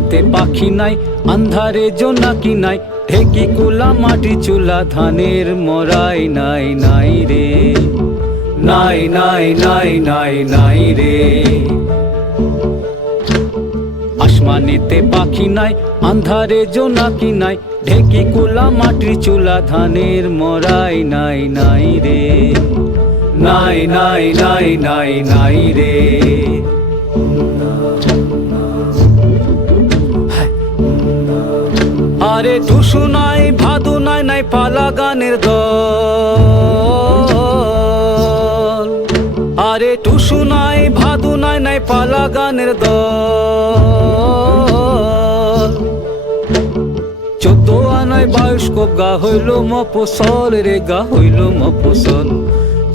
পাখি নাই, আন্ধারে জোনাকি নাই, ঢেকি কুলা মাটি চুলা ধানের মরাই নাই নাই রে। নাই নাই নাই নাই নাই রে। আসমানেতে পাখি নাই, আন্ধারে জোনাকি নাই, ঢেকি কুলা মাটির চুলা ধানের মরাই নাই নাই রে। নাই নাই নাই নাই নাই রে। টুসু নাই, ভাদু নাই নাই পালা গানের দল। আরে টুসু নাই, ভাদু নাই নাই পালা গানের দল। চোদ্দ আনায় বায়স্কোপ গা হইল মফসল, রে গা হইল মফসল।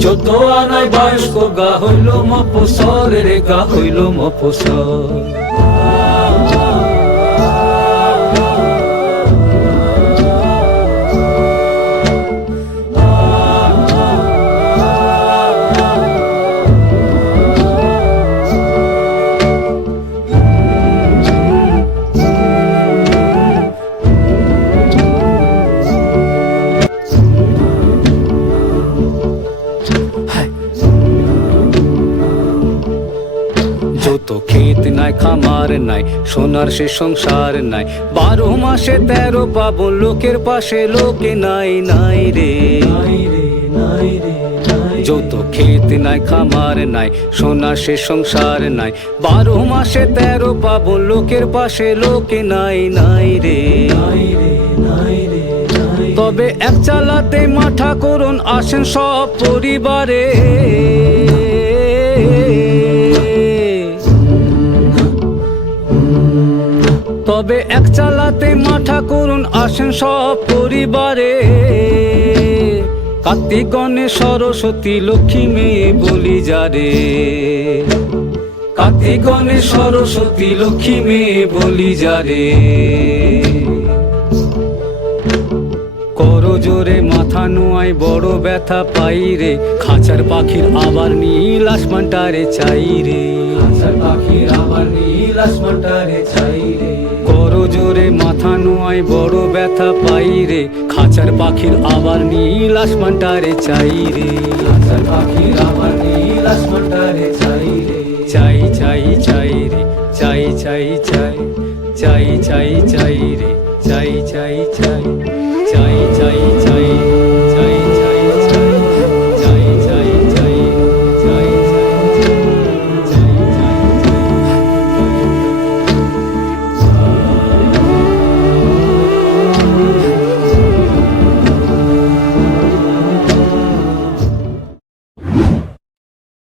চোদ্দ আনায় বায়স্কোপ গা হইল মফসল, রে গা হইল মফসল। যত ক্ষেত নাই, খামার নাই, সোনার সে সংসার নাই। বারো মাসে তেরো পাবো, লোকের পাশে লোকে নাই নাই রে। যত ক্ষেত নাই, খামার নাই, সোনার সে সংসার নাই। বারো মাসে তেরো পাবো, লোকের পাশে লোকে নাই নাই রে। তবে এক চালাতে মাঠা করুন, আসেন সব পরিবারে তবে এক চালাতে মাঠা করুন আসেন সব পরিবারে। কার্তিক গণেশ সরস্বতী লক্ষ্মী মেয়ে বলি যারে। কার্তিক গণেশ সরস্বতী লক্ষ্মী মেয়ে বলি যারে। জোরে মাথা নোয়াই বড় ব্যথা পাই রে। খাঁচার পাখির আবার নীল আসমানটারে চাই রে। খাঁচার পাখির আবার নীল আসমানটারে চাই রে। জোরে মাথা নোয়াই বড় ব্যথা পাই রে। খাঁচার পাখির আবার নীল আসমানটারে চাই রে। খাঁচার পাখির আবার নীল আসমানটারে চাই রে। চাই চাই চাই রে। চাই চাই চাই। চাই চাই চাই রে। চাই চাই চাই।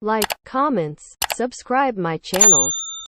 Like, comments, subscribe my channel.